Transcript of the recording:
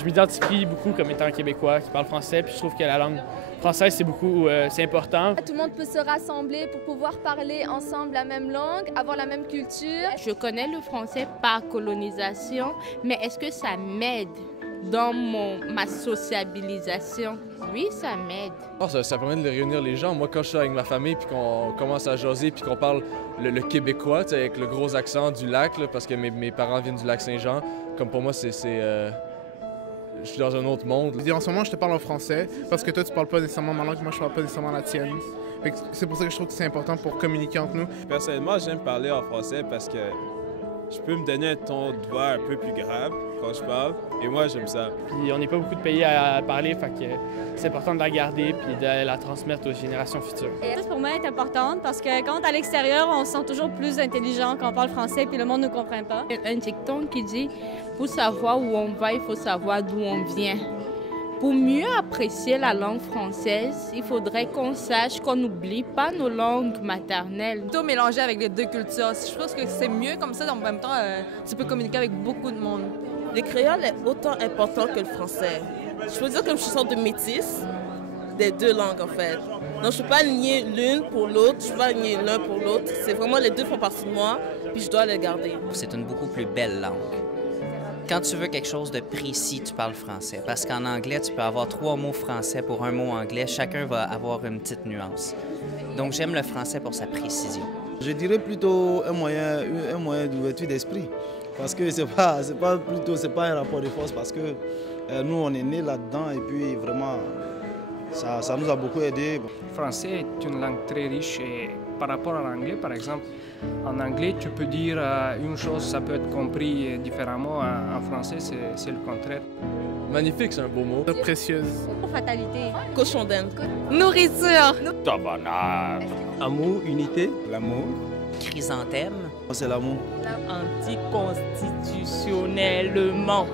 Je m'identifie beaucoup comme étant un Québécois qui parle français, puis je trouve que la langue française, c'est important. Tout le monde peut se rassembler pour pouvoir parler ensemble la même langue, avoir la même culture. Je connais le français par colonisation, mais est-ce que ça m'aide dans ma sociabilisation? Oui, ça m'aide. Ça permet de réunir les gens. Moi, quand je suis avec ma famille puis qu'on commence à jaser puis qu'on parle le québécois, avec le gros accent du lac, là, parce que mes parents viennent du lac Saint-Jean, comme pour moi, je suis dans un autre monde. En ce moment, je te parle en français parce que toi, tu parles pas nécessairement ma langue, moi, je parle pas nécessairement la tienne. C'est pour ça que je trouve que c'est important pour communiquer entre nous. Personnellement, j'aime parler en français parce que je peux me donner un ton de voix un peu plus grave quand je parle, et moi, j'aime ça. Puis on n'est pas beaucoup de pays à parler, fait que c'est important de la garder puis de la transmettre aux générations futures. Ça, pour moi, est importante parce que quand on est à l'extérieur, on se sent toujours plus intelligent quand on parle français puis le monde ne nous comprend pas. Il y a un dicton qui dit « Pour savoir où on va, il faut savoir d'où on vient ». Pour mieux apprécier la langue française, il faudrait qu'on sache qu'on n'oublie pas nos langues maternelles. Plutôt mélanger avec les deux cultures. Je pense que c'est mieux comme ça, en même temps, tu peux communiquer avec beaucoup de monde. Le créole est autant important que le français. Je peux dire que je suis une sorte de métisse des deux langues, en fait. Donc, je ne peux pas nier l'une pour l'autre, je ne peux pas nier l'un pour l'autre. C'est vraiment les deux font partie de moi, puis je dois les garder. C'est une beaucoup plus belle langue. Quand tu veux quelque chose de précis, tu parles français. Parce qu'en anglais, tu peux avoir 3 mots français pour un mot anglais. Chacun va avoir une petite nuance. Donc, j'aime le français pour sa précision. Je dirais plutôt un moyen d'ouverture d'esprit. Parce que c'est pas un rapport de force. Parce que nous, on est nés là-dedans et puis vraiment, ça nous a beaucoup aidé. Le français est une langue très riche et par rapport à l'anglais, par exemple, en anglais, tu peux dire une chose, ça peut être compris différemment. En français, c'est le contraire. Magnifique, c'est un beau mot. Précieuse. Fatalité. Cochon d'Inde. Nourriture. Tabarnak. Amour, unité. L'amour. Chrysanthème. C'est l'amour. Anticonstitutionnellement.